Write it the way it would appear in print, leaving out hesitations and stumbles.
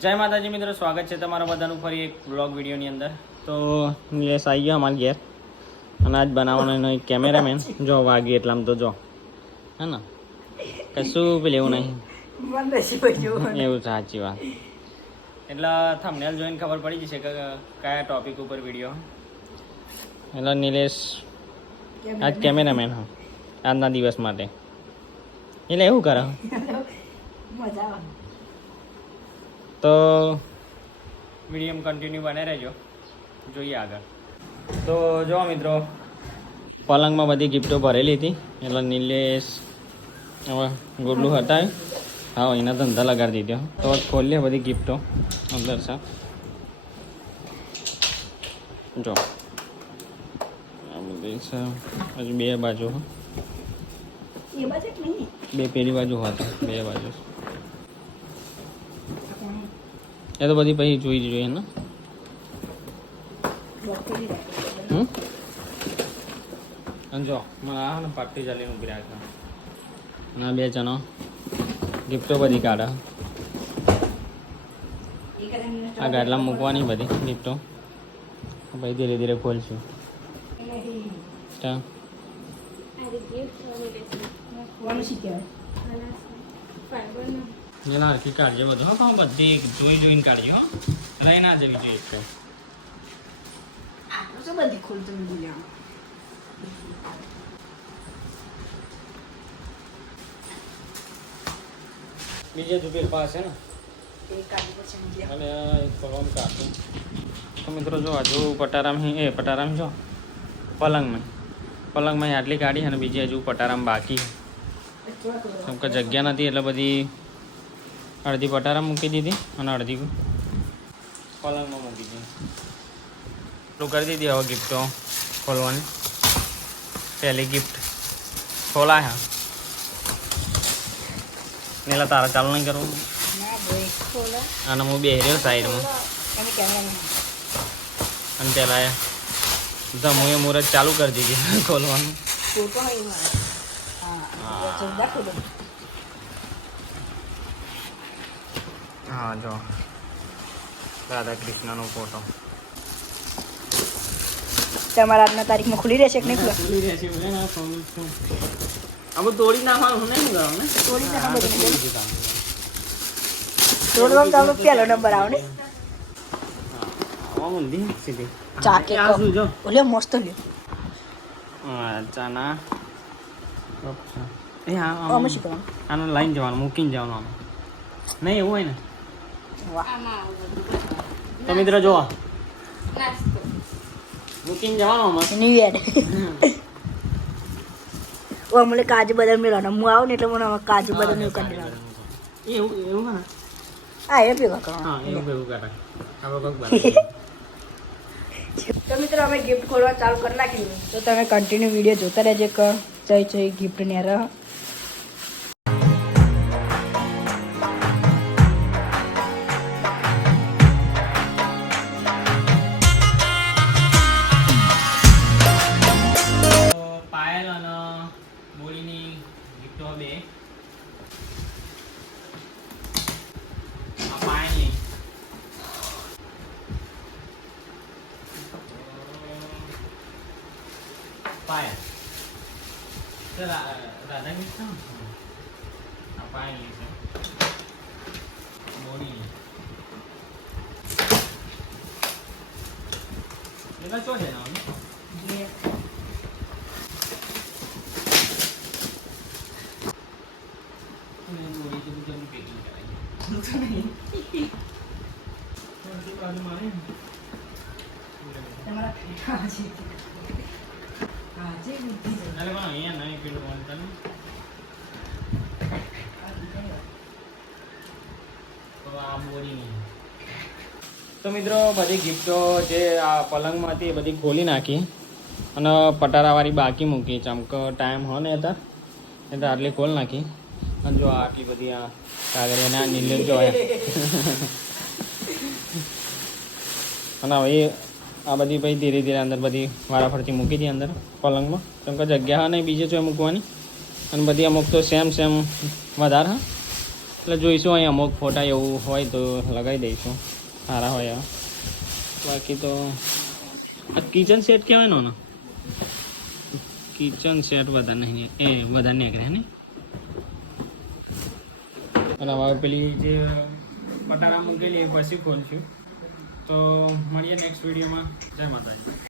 જય માતાજી મિત્રો, સ્વાગત છે તમારા બધાનું ફરી એક વ્લોગ વિડીયોની અંદર. તો નિલેશ આવી ગયો અમારા ઘેર અને આજ બનાવવાનો એક કેમેરામેન. જો વાગી એટલામાં તો જો હે ને કશું પેલું એવું નહીં, એવું સાચી વાત. એટલે થંબનેલ જોઈને ખબર પડી જશે કે કયા ટોપિક ઉપર વિડીયો. એટલે નિલેશ આજ કેમેરામેન હા આજના દિવસ માટે. એટલે એવું કરે તો વિડીયો કન્ટિન્યુ બને રહેજો, જોઈએ આગળ. તો જો મિત્રો, પલંગમાં બધી ગિફ્ટો ભરેલી હતી એટલે નિલેશ હવે ગોડલું હટાવ્યું. હા એના ધંધા લગાડી દીધો. તો ખોલીએ બધી ગિફ્ટો અંદર છે. જો આ બધી છે, હજુ બે બાજુ બે પેલી બાજુ હતા, બે બાજુ એ તો બધી પછી જોઈ જોઈએ ને. જો મને આ ને પાર્ટી ચાલીને ઉભી રાખે અને બે જણો ગિફ્ટો બધી કાઢે. આ ગાડલા મૂકવાની બધી ગિફ્ટો પછી ધીરે ધીરે ખોલશું. જેના હરખી કાઢજો બધું. હા પણ બધી જોઈ જોઈને કાઢજો. રહી ના જવી જોઈએ એક બધી ખોલતું બીજે દુબેર પાસે ને અને એક પલંગ કાઢું. તો મિત્રો જો હજુ પટારામ જો પલંગમાં આટલી કાઢી અને બીજી હજુ પટારામ બાકી. કેમ કે જગ્યા નથી એટલે બધી અડધી પટારામ મૂકી દીધી અને અડધી પલંગમાં મૂકી દીધી. એટલું કરી દીધી. હવે ગિફ્ટો ખોલવાની. પહેલી ગિફ્ટ ખોલાય. હા નીલા તારા ચાલુ નહીં કરવું અને હું બે રહ્યો સાઈડમાં અને પેલા ધમુએ મુહૂર્ત ચાલુ કરી દીધી ખોલવાનું. હા જો રાધા કૃષ્ણનો ફોટો તમારા આજના તારીખમાં ખુલી રહેશે કે નહીં ખુલી રહેશે. આ બધું તોડી નાખવાનું નહીં ને તોડી નાખવા તોડવામાં તો આપણો પહેલો નંબર આવે ને. આવા મૂંધી સીધી ચા કે જો ઓલે મસ્ત લ્યો. ચાના એ હા આમાં શું કરવાનું? આનું લાઈન જવાનું, મૂકીને જવાનું. આમાં નહીં એવું હોય ને. તો મિત્રો જો મૂકીને જવાનું આમાં. એની વેડ ઓ મને કાજુ બદામ મેળવવાનો. હું આવું ને એટલે મને કાજુ બદામ એવું કરી દેવાનું. એવું એવું ને. હા એ ભેગા કરવાનું. હા એવું ભેગું કરે આપણે તો મિત્રો અમે ગિફ્ટ ખોલવા ચાલુ કરી નાખ્યું. તો તમે કન્ટિન્યુ વિડીયો જોતા રહેજો કે જઈ ગિફ્ટ ને રહ. પાયલ અને બોલીની ગિફ્ટો બે. આ પાયલની પાયલ રાધા કૃષ્ણ. આ પાયલની છે બોલીની. એમાં શું છે નામ? તો મિત્રો બધી ગિફ્ટો જે આ પલંગમાં હતી એ બધી ખોલી નાખી અને પટારાવાળી બાકી મૂકી. ચમક ટાઈમ હોય ને હતા એટલે આટલી ખોલ નાખી. અને જો આટલી બધી આ કાગળિયાના નીલે જો અને હવે આ બધી પછી ધીરે ધીરે અંદર બધી વારાફરતી મૂકી હતી અંદર પલંગમાં. કેમ કે જગ્યા હા નહીં બીજે જો મૂકવાની. અને બધી અમુક તો સેમ વધારે હા એટલે જોઈશું અહીં અમુક ફોટા એવું હોય તો લગાવી દઈશું સારા હોય બાકી તો આ કિચન સેટ કહેવાય ને કિચન સેટ વધારે નહીં વધારે નીકળે ને અને હવે પેલી જે પટારા મૂકેલી એ પછી ખોલશું તો મળીએ નેક્સ્ટ વિડીયોમાં જય માતાજી